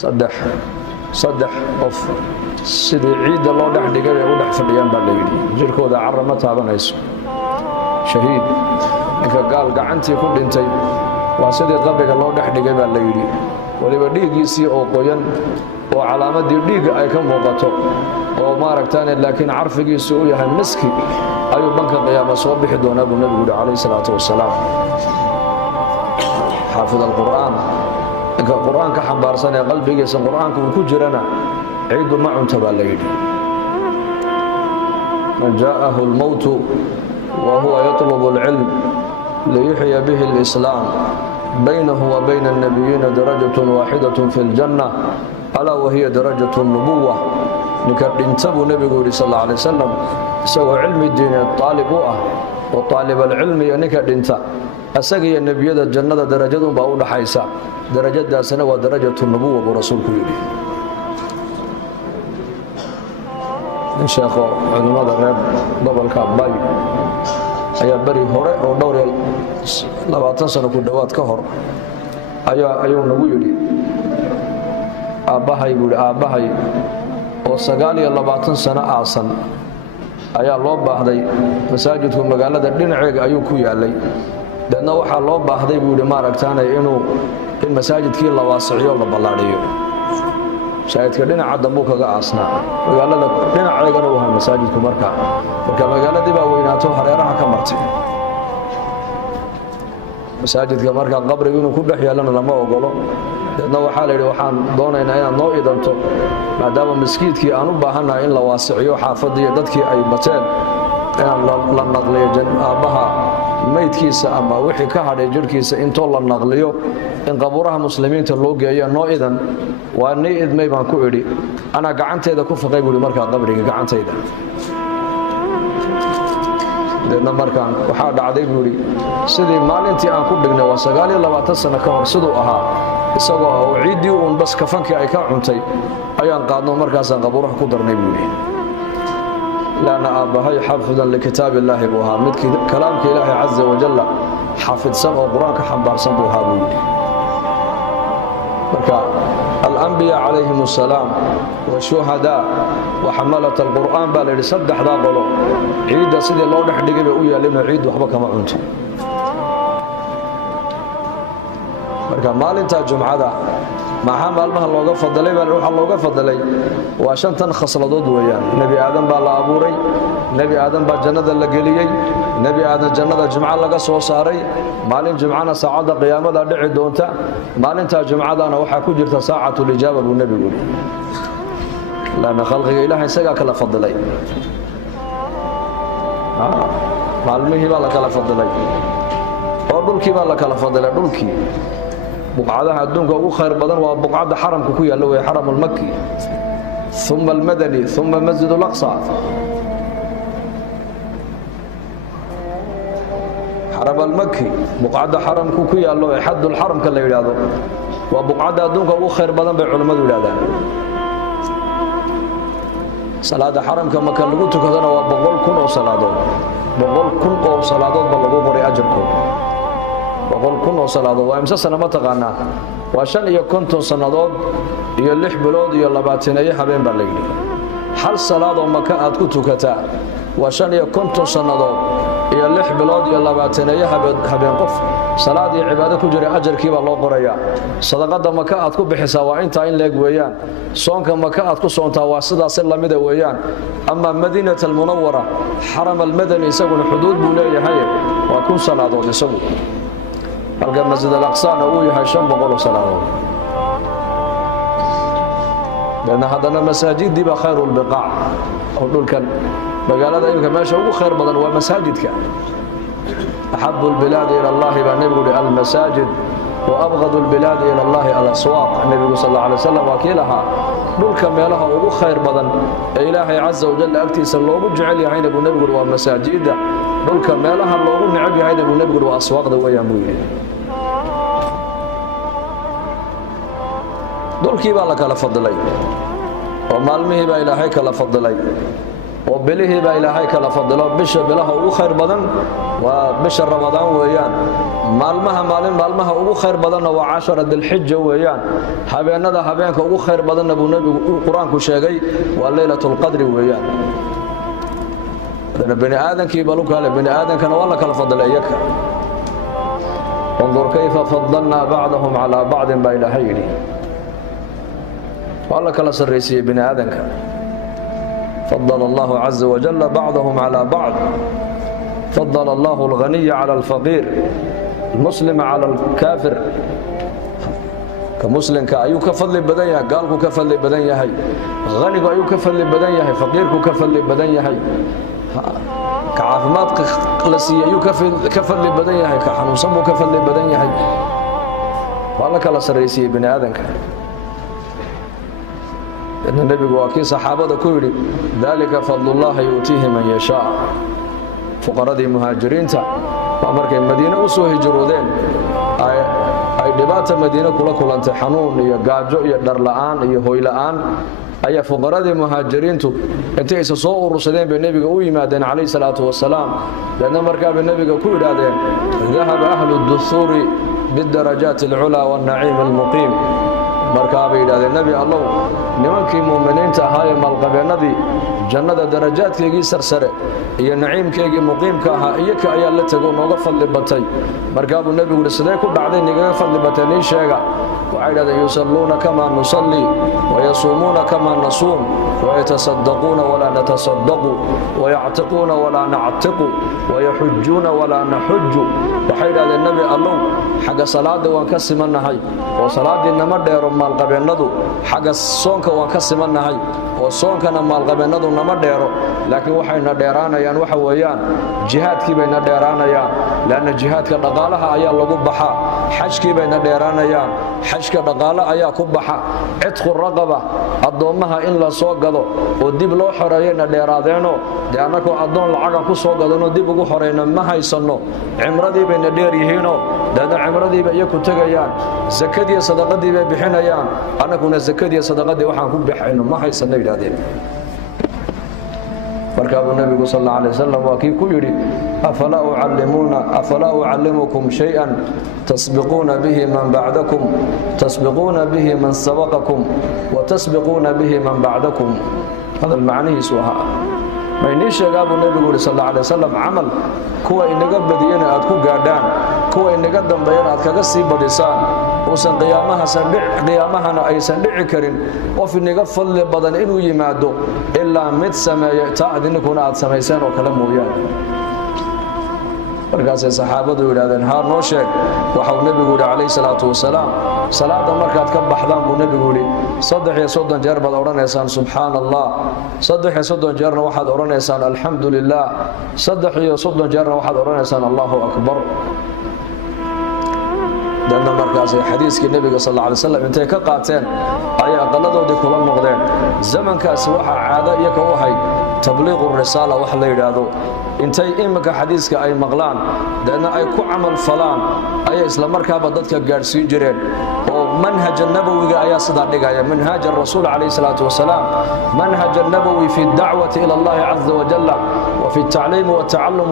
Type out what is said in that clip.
saddex qof sidii ciidda loo dhex dhigay ay u dhex fadhiyaan baa la yidhi jirkooda carra ma taabanayso shahiid ninka gaal gacantii ku dhintay waa sidii qabriga loo dhex dhigay baa la yidhi waliba dhiiggiisii oo qoyan oo calaamadii dhiigga ay ka muuqato oo maaragtaane laakiin carfigiisu u yahay miski ayuu banka qiyaama soo bixi doonaa buu nebigu yidhi calayhi salaatu wasalaam xaafid alqur'aan ninka qur'aanka xambaarsan ee qalbigiisa qur'aanka uu ku jirana ciiddu ma cunta baa la yidhi man jaa'ahu almowtu wa huwa yatlubu alcilm liyuxya bihi alislaam baynahu wa bayna annabiyiina darajatun waaxidatun fi ljanna alaa wahiya darajatu nubuwa ninka dhinta buu nebigu yidhi sal alla alay wasalam isagoo cilmi diineed taalib u ah oo taalibalcilmiga ninka dhinta asaga iyo nebiyada jannada darajadunbaa u dhaxaysa darajadaasina waa darajatu nubuwa buu rasuulku yidhi nin sheekho culimmada reer gobolka bay ayaa beri hore oo dhowr iyo 20 sano ku dhowaad ka hor ayuu nagu yidhi aabbahay oo 29 sano aasan ayaa loo baahday masaajidku magaalada dhinaceega ayuu ku yaalay dadna waxaa loo baahday buu yidhi maaragtaanay in masaajidkii la waasiciyo la ballaadhiyo masaajidka dhinaca dambuu kaga aasnaa magaalada dhinaceegana u ahaa masaajidku marka magaaladii baa weynaato hareeraha ka martay masaajidka marka qabriga inuu ku dhex yaalana lama ogolo dadna waxaa la yidhi waxaan doonaynaa inaad noo idanto maadaama maskiidkii aan u baahannahay in la waasiciyo xaafadii dadkii ay bateen inaan la naqliyo aabbaha maydkiisa ama wixii ka hadhay jirhkiisa intoo la naqliyo in qabuuraha muslimiinta loo geeya noo idan waa nii idmay baan ku idhi anaa gacanteeda ku faqay buuhi markaa qabriga gacantayda deedna markaan waxaa dhacday buu yidhi sidii maalintii aan ku dhignay waa 29 sano ka hor siduu ahaa isagoo oo ciiddii uun bas kafankii ay ka cuntay ayaan qaadno markaasaan qabuuraha ku darnay buu yidhi laana aabbahay xaafidan likitaabi illaahi buu ahaa midkii kalaamka ilaahi caza wajalla xaafidsan oo qur-aanka xambaarsan buu ahaa buu yidhi marka alambiya calayhim assalaam washuhadaa waxamalat alqur'aan baa la yidhi saddexdaa qolo ciidda sidii loo dhex dhigay bay u yaallinoo ciiddu waxba kama cunto marka maalintaa jumcada maxaa maalmaha looga fadilay waxaa looga fadilay waa 5 khasladood weeyaan nebi aadan baa la abuuray nebi aadan baa jannada la geliyey nebi aadan jannada jumco laga soo saaray maalin jumcana saacadda qiyaamada dhici doonta maalintaa jumcadana waxaa ku jirta saacatul ijaaba buu nebigu yidhi laana khalqiga ilaahay isagaa kala fadilay maalmihii baa la kala fadilay oo dhulkii baa la kala fadilay dhulkii buqcadaha adduunka ugu khayr badan waa buqcadda xaramka ku yaalla wey xaram almaki uma almadani uma masjid alaqsa xaram almaki buqcadda xaramku ku yaallo ee xadul xaramka la yidhaahdo waa buqcadda adduunka ugu khayr badan bay culimmadu yidhahdaan salaada xaramka maka lagu tukadana waa 100,000 oo salaadood 100,000 oo salaadood ba lagu qoray ajarkooda 100,000 oo salaadood waa imsa sana ma taqaanaa waa 55 sannadood iyo 6 bilood iyo 20 habeen baa la yidhi hal salaad oo maka aad ku tukataa waa 55 sannadood iyo 6 bilood iyo 20 habeen qof salaad iyo cibaado ku jira ajarkii baa loo qorayaa sadaqada maka aad ku bixisaa waa intaa in leeg weeyaan soonka maka aad ku soontaa waa sidaas la mid weeyaan ama madiinatul munawwara xaram almadani isaguna xuduud buu leeyahay waa 1 salaadood isagu halka masjid al-aqsana uu yahay 500 salaadood lana hadana masaajidii ba khayrul biqaa oo dhulkan magaalada imka meesha ugu khayr badan waa masaajidka أحب البلاد إلى الله بنبي المساجد وأبغض البلاد إلى الله الأسواق النبي صلى الله عليه وسلم وكيلها دول كمالها ugu khayr badan ilaahay azza wa jalla agtiisa loogu jecel yahay inuu nabigu waa masaajida dul kameelaha loogu necab yahay inuu nabigu waa aswaaqda weeyaan buu yiri dulkii baa la kala fadilay oo maalmihii baa ilaahay kala fadilay oo bilihii baa ilaahay kala fadilo bisha bilaha ugu khayr badan waa bisha ramadaan weeyaan maalmaha ugu khayr badanna waa 10 dilxija weeyaan habeenada habeenka ugu khayr badanna buu nabigu quraanku sheegay waa laylatul qadri weeyaan bani aadankii balu kale bani aadankana waa la kala fadleeyaka انظر كيف فضلنا بعضهم على بعض بايلهيني والله كلا سريسي بني آدمك فضل الله عز وجل بعضهم على بعض فضل الله الغني على الفقير المسلم على الكافر كمسلم كأيو كفل بدنيا قالك كفل بدنيا هي غني أيو كفل بدنيا هي فقيرك كفل بدنيا هي كعافمات قلسية أيو كفل بدنيا هي كحنوصم كفل بدنيا هي والله كلا سريسي بني آدمك إن النبي وكي صحابة كوري ذلك فضل الله يؤتيه من يشاء فقراء المهاجرين وأمرك المدينة أسوه هجرودين أي دبات المدينة كلها أنت حنون يا جاجو يا درلان يا هويلان أي فقراء المهاجرين أنت إسسوء الرسلين بالنبي ويمادين عليه الصلاة والسلام لأن مركب النبي كل هذا ذهب أهل الدثور بالدرجات العلى والنعيم المقيم markaabay yiraahdeen nabi allah nimankii muuminiinta ahaa ee malqabeenadii jannada darajaadkeegii sarsare iyo naciimkeegii muqiimka ahaa iyaka ayaa la tago nooga fadli batay markaabuu nabigu sidee ku dhacday niga fadli batay nin sheega waxay yiraahdeen yusalluuna kama nusalli wa yasuumuuna kama nasuum wa yatasaddaquna wala natasaddaqu wa ya'tiquna wala na'tiqu wa yahujjuna wala nahujju waxay yiraahdeen nabi allah xaga salaada waan ka simanahay oo salaadina ma dheero maalqabeenadu xaga soonka waan ka simanahay oo soonkana maalqabeenadu nama dheero laakiin waxayna dheeraanayaan waxa weeyaan jihaadkii bayna dheeraanayaan laana jihaadka dhaqaalaha ayaa lagu baxaa xajkii bayna dheeraanayaan xajka dhaqaale ayaa ku baxa cidqu raqaba adoomaha in la soo gado oo dib loo xoreeyana dheeraadeeno deanako adoon lacag ku soo gadano dib ugu xoreeyna ma haysano cimradii bayna dheer yihiino dada cimradii bay ku tagayaan zakadii sadaqadii bay bixinayaan anaguna zakadii sadaqadii waxaan ku bixayno ma haysano yiraahdeen markaa nabigu sallallahu alayhi wasallam waa kii ku yiri afala uallimukum shay'an tasbiquna bihi man ba'dakum tasbiquna bihi man sabaqakum wa tasbiquna bihi man ba'dakum hada macnihi suha ma inii sheegaabu nabigu sallallahu alayhi wasallam amal kuwa inaga badiyana aad ku gaadhaan kuwa inaga dambeeyana aad kaga sii badisaan uusan qiyaamahana aysan dhici karin qof inaga fadli badan inuu yimaado ilaa mid sameeyo taadinkuna aad sameeysan oo kala mooyaan markaasay saxaabadu yiraahdeen ha noo sheeg waxa uu nabigu alayhi salaatu wasalaam salaada markaad ka baxdaan buu nabigu yiri 3 jeer baad oranaysaan subhanallah 3 jeerna waxaad oranaysaan alxamdulillah 3 jeerna waxaad oranaysaan allahu akbar dadna markaasay xadiiskii nabiga sallallahu alayhi wasallam intay ka qaateen ayaa aqaladoodii kula noqdeen zamankaas waxa caado iyaga u ahayd tabliiqu risaala wax la yiraahdo intay imika xadiiska ay maqlaan dadna ay ku amal falaan ay isla markaaba dadka gaarsiin jireen oo manhaj nabawiga ayaa sida dhigaya manhaj rasuul alayhi salatu wasalaam manhaj nabawi fi da'wati ila Allah azza wa jalla wa fi at-ta'lim wa at-ta'allum